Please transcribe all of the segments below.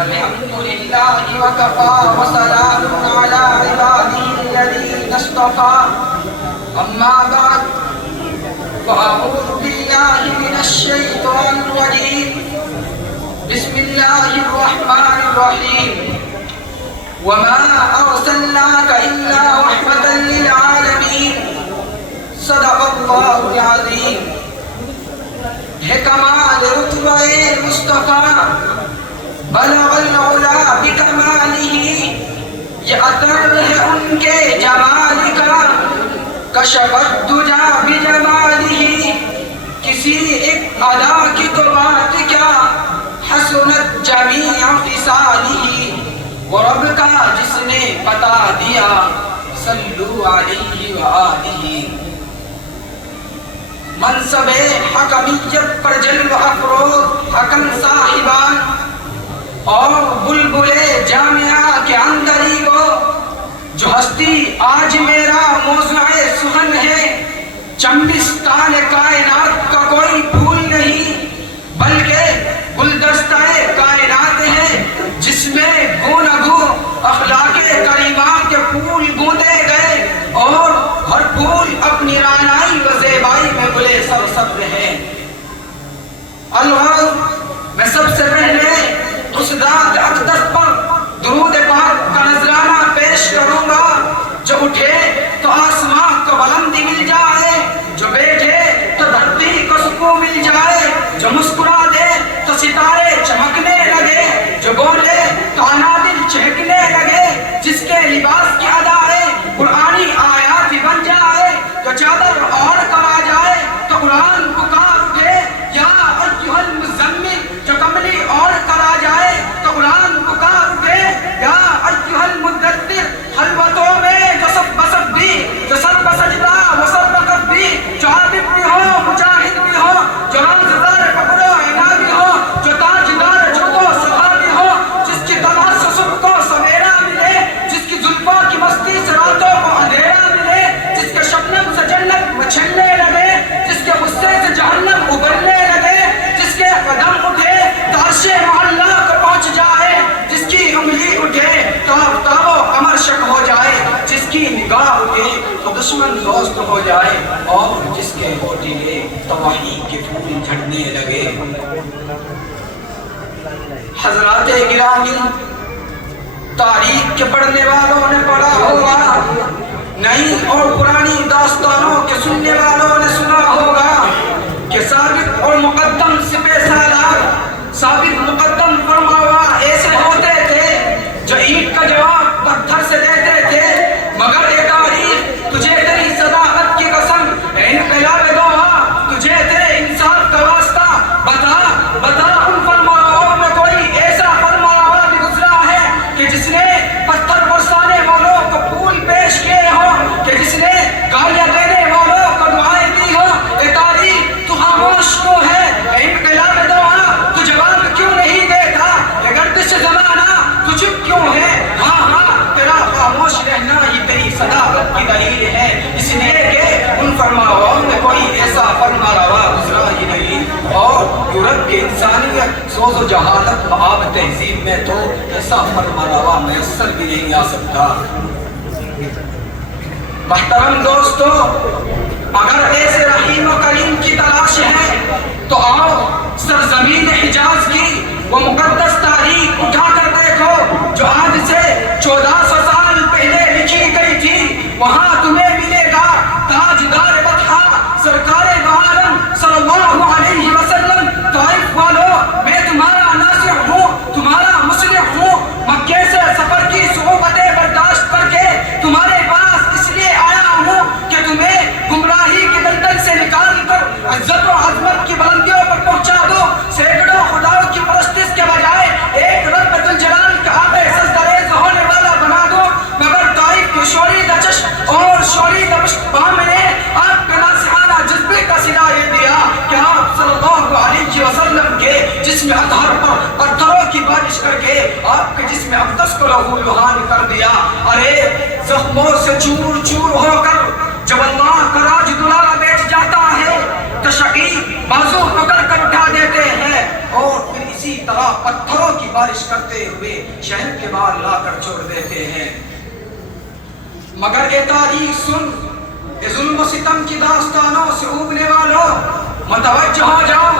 الحمد لله وكفى وسلام على عباده الذين اصطفى أما بعد فأعوذ بالله من الشيطان الرجيم بسم الله الرحمن الرحيم وما أرسلناك إلا رحمة للعالمين صدق الله العظيم. ہے کمال رتبہ مصطفیٰ بلغ العلا بکمالہ، یہ عطر ہے ان کے جمال کا کشف الدجا بجمالہ. کسی ایک ادا کی تو بات کیا حسنت جمیع خصالہ، وہ رب کا جس نے بتا دیا صلو علیہ وآلہ. منصب حکمیت پر جلوہ افروز حکم صاحبان اور بلبل جامعہ کے اندر ہی وہ جو ہستی آج میرا موضوع سخن ہے. چمبستان کائنات کا کوئی پھول نہیں بلکہ گلدستہ کائنات ہے، جس میں گونگو اخلاق کریمات کے پھول گوندے گئے اور ہر پھول اپنی رعنائی و زیبائی میں گلے سرسبز ہیں. الغرض میں سب سے پہلے اس ذات اقدس پر درود پاک کا نذرانہ پیش کروں گا جو اٹھے تو آسمان کو بلندی مل جائے، جو بیٹھے تو دھرتی کو سکون مل جائے، جو مسکرا دے تو ستارے چمکنے لگے، جو بولے تو انادل چہکنے لگے، جس کے لباس کی ادائے قرآنی آیات بن جائے، جو چادر اوڑھ کر آ جائے تو قرآن پکار اٹھے یا ایھا المزمل، جو کملی اوڑھ کر آ جائے تو قرآن پکار اٹھے یا ایھا المدثر. خلوتوں میں جو سب بسب بھی، جو سب بسجدہ وہ سب بکب بھی، جو عابد بھی ہو مجاہد بھی ہو، جو رازدار قبر و عنا بھی ہو، جو تاجدار جود و سخا بھی ہو، جس کی طلعت سے صبح کو سویرا ملے، جس کی زلفوں کی مستی سے راتوں کو اندھیرا ملے، جس کے شبنم سے جنت مچھلنے لگے، جس کے غصے سے جہنم ابلنے لگے، جس کے قدم اٹھے تو عرش معلا کو پہنچ جائے، جس کی انگلی اٹھے تو آفتاب و قمر شک ہو جائے، جس کی نگاہ اٹھے تو دشمن دوست ہو جائے، اور جس کے ہونٹ لے تو وحی کے پھول جھڑنے لگے. حضرات گرامی، تاریخ کے پڑھنے والوں نے پڑھا ہوگا، نئی اور پرانی داستانوں کے سننے والوں نے سنا ہوگا کہ سابق اور مقدم سپہ سالار، سابق مقدم فرماوا ایسے ہوتے تھے جو اینٹ کا جواب پتھر سے دیتے تھے. مگر اے تاریخ تجھے تیری صداقت کی قسم، اے انقلاب دوہا تجھے تیرے انصاف کا واسطہ، بتا بتا ان فرماواؤں میں کوئی ایسا فرماوا بھی گزرا ہے کہ جس نے پتھر برسانے والوں کو پھول پیش کیے ہوں، کہ جس نے گالیاں دینے والوں کو دعائیں دی ہوں. اے تاریخ تو خاموش کیوں ہے؟ اے انقلاب دوہا تو جواب کیوں نہیں دیتا؟ اے گردش زمانہ تو چپ کیوں ہے؟ ہاں ہاں تیرا خاموش رہنا ہی تیری صداقت کی دلیل ہے، اس لیے کہ ان فرماواؤں میں کوئی ایسا فرما روا گزرا ہی نہیں. اور یورپ کے انسانیت سوز و جہالت آب تہذیب میں تو ایسا فرما روا میسر بھی نہیں آ سکتا. محترم دوستو، اگر ایسے رحیم و کریم کی تلاش ہے تو آؤ سرزمین حجاز کی وہ مقدس تاریخ اٹھا کر دیکھو جو آج سے 1400 سال پہلے لکھی گئی تھی. وہاں تمہیں ملے گا تاجدار بطحا سرکار دو عالم صلی اللہ علیہ وسلم. طائف والو میں تمہارا ناصح ہوں، تمہارا مصلح ہوں. مکے سے سفر کی صعوبتیں برداشت کر کے تمہارے پاس اس لیے آیا ہوں کہ تمہیں گمراہی کی دلدل سے نکال کر عزت و عظمت کی بلندیوں پر پہنچا دو. سینکڑوں خداؤں کی پرستش کے بجائے ایک رب ذوالجلال کا آقا سجدریز ہونے والا بنا دو. مگر طائف کی شوریدہ چشم اور شوریدہ پشتپام نے آپ کے ناصحانہ جذبے کا صدا یہ دیا کہ آپ صلی اللہ علیہ وسلم کے جسم اطہر پر پتھروں کی بارش کر کے آپ کے جسم اقدس کو لہو لہان کر دیا. ارے زخموں سے چور چور ہو کر جب اللہ کا راج دلارا بیٹھ جاتا ہے تو شقی بازو پکڑ کر اٹھا دیتے ہیں اور پھر اسی طرح پتھروں کی بارش کرتے ہوئے شہر کے باہر لا کر چھوڑ دیتے ہیں۔ مگر یہ تاریخ سن، یہ ظلم و ستم کی داستانوں سے اوبنے والوں متوجہ ہو جاؤ،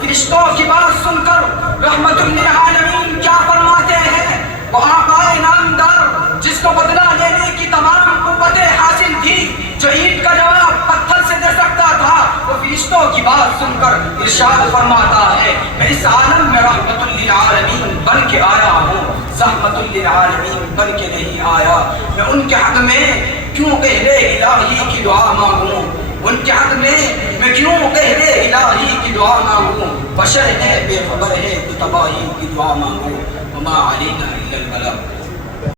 فرشتوں کی بات سن کر رحمت للعالمین کیا فرماتے ہیں۔ وہ آقا نامدار جس کو بدلہ لینے کی تمام قوتیں حاصل تھی، جو اینٹ کا جواب پتھر سے دے سکتا تھا، وہ فرشتوں کی بات سن کر ارشاد فرماتا ہے میں اس عالم میں رحمت للعالمین بن کے آیا ہوں، زحمت للعالمین بن کے نہیں آیا۔ میں ان کے حق میں کیوں کہہ الہی کی دعا مانگوں، ان کے حق میں کیوں کہہ الہی کی دعا مانگوں، بشر ہے بے خبر ہے تو تباہی کی دعا مانگوں، وما علینا الا البلاغ۔